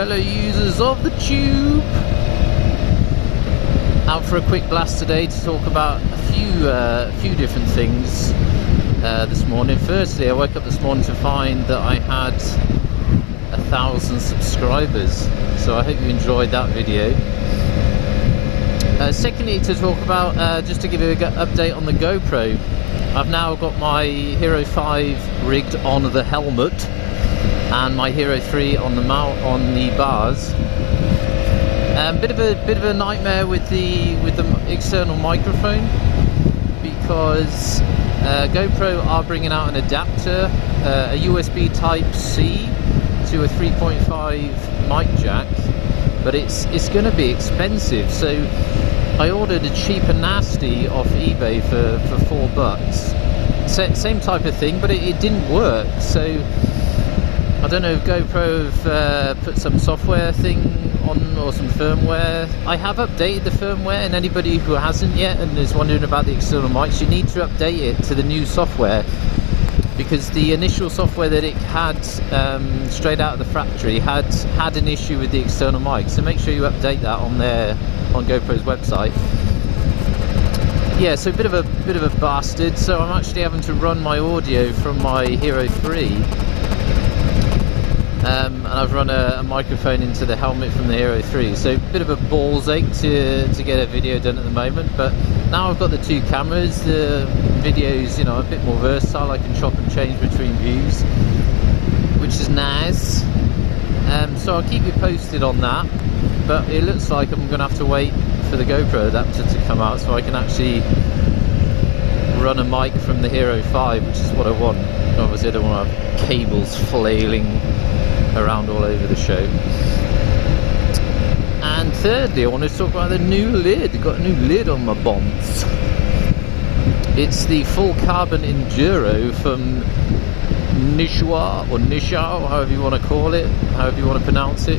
fellow users of the tube. Out for a quick blast today to talk about a few different things this morning. Firstly, I woke up this morning to find that I had 1,000 subscribers, so I hope you enjoyed that video. Secondly, to talk about, just to give you an update on the GoPro, I've now got my Hero 5 rigged on the helmet and my Hero 3 on the bars. Bit of a nightmare with the external microphone, because GoPro are bringing out an adapter, a USB Type-C to a 3.5 mic jack, but it's going to be expensive. So I ordered a cheaper nasty off eBay for $4. Same type of thing, but it didn't work. So I don't know if GoPro have put some software thing on, or some firmware. I have updated the firmware, and anybody who hasn't yet and is wondering about the external mics, you need to update it to the new software, because the initial software that it had straight out of the factory had an issue with the external mic. So make sure you update that on GoPro's website. Yeah, so a bit of a bastard. So I'm actually having to run my audio from my Hero 3. And I've run a microphone into the helmet from the Hero 3, so a bit of a balls ache to get a video done at the moment. But now I've got the two cameras, the video's a bit more versatile. I can chop and change between views, which is nice. So I'll keep you posted on that, but it looks like I'm going to have to wait for the GoPro adapter to come out so I can actually run a mic from the Hero 5, which is what I want. Obviously I don't want to have cables flailing around all over the show. And thirdly, I want to talk about the new lid. Got a new lid on my bombs. It's the full carbon Enduro from Nishwa, or Nisha, or however you want to call it, however you want to pronounce it.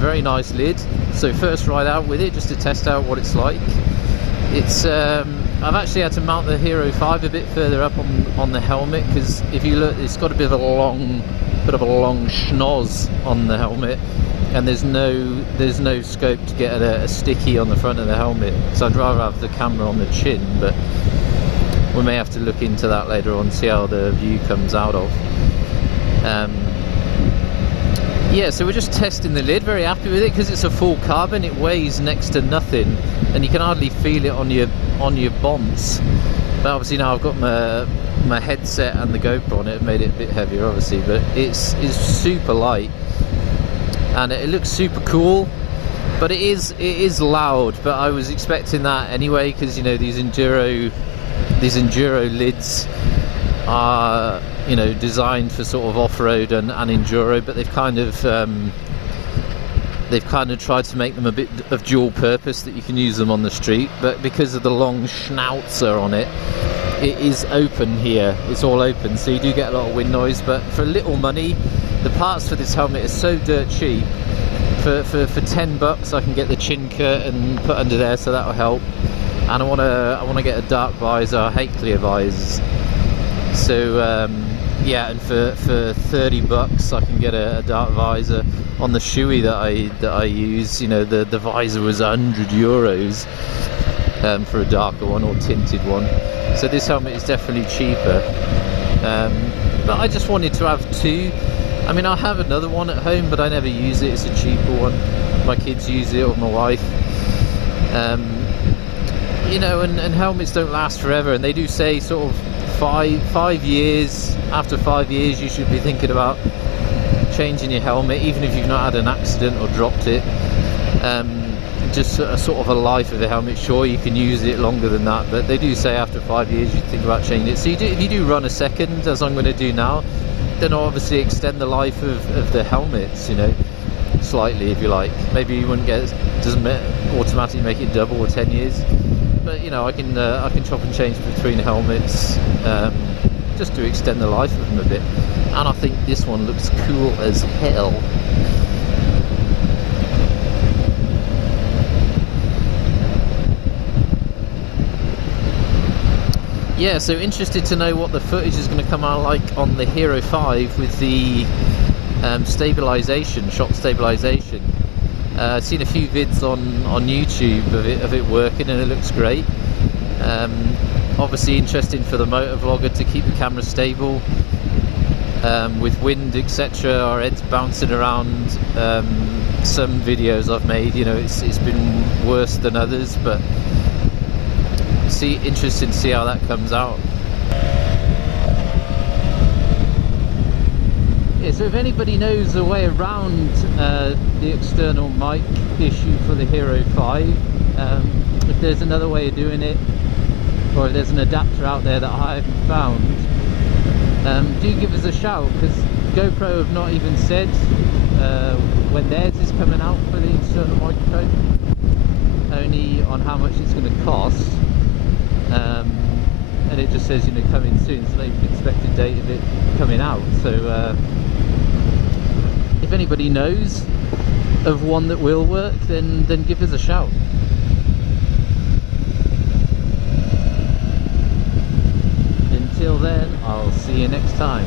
Very nice lid. So first ride out with it, just to test out what it's like. It's I've actually had to mount the Hero 5 a bit further up on the helmet, because if you look, it's got a bit of a long schnoz on the helmet, and there's no scope to get a sticky on the front of the helmet. So I'd rather have the camera on the chin, but we may have to look into that later on, see how the view comes out of. Yeah, so we're just testing the lid. Very happy with it, because it's a full carbon. It weighs next to nothing, and you can hardly feel it on your bombs. But obviously now I've got my headset and the GoPro on it. It made it a bit heavier, obviously, but it's super light, and it looks super cool. But it is loud. But I was expecting that anyway, because these enduro lids are designed for sort of off-road and enduro, but they've kind of tried to make them a bit of dual purpose, that you can use them on the street. But because of the long schnauzer on it, it is open here. It's all open, so you do get a lot of wind noise. But for little money, the parts for this helmet are so dirt cheap. For $10 I can get the chin curtain put under there, so that'll help. And I want to get a dark visor. I hate clear visors. So yeah, and for $30 I can get a dark visor. On the Shoei that I use, the visor was €100 for a darker one, or tinted one. So this helmet is definitely cheaper. But I just wanted to have two. I mean, I have another one at home, but I never use it. It's a cheaper one. My kids use it, or my wife. And helmets don't last forever, and they do say sort of 5 years. After 5 years, you should be thinking about changing your helmet, even if you've not had an accident or dropped it. Just a sort of a life of the helmet. Sure, you can use it longer than that, but they do say after 5 years you think about changing it. So if you do run a second, as I'm going to do now, then obviously extend the life of the helmets, slightly, if you like. Maybe you wouldn't doesn't automatically make it double or 10 years, but I can chop and change between helmets, just to extend the life of them a bit. And I think this one looks cool as hell. Yeah, so interested to know what the footage is going to come out like on the Hero 5 with the stabilization, shot stabilization. I've seen a few vids on YouTube of it working, and it looks great. Obviously interesting for the motovlogger to keep the camera stable with wind, etc. Our heads bouncing around. Some videos I've made, you know, it's been worse than others, but interesting to see how that comes out. Yeah, so if anybody knows a way around the external mic issue for the Hero 5, if there's another way of doing it, or if there's an adapter out there that I haven't found, do give us a shout, because GoPro have not even said when theirs is coming out for the external microphone, only on how much it's going to cost, and it just says, you know, coming soon, so they've expected date of it coming out. So if anybody knows of one that will work, then give us a shout. Until then, I'll see you next time.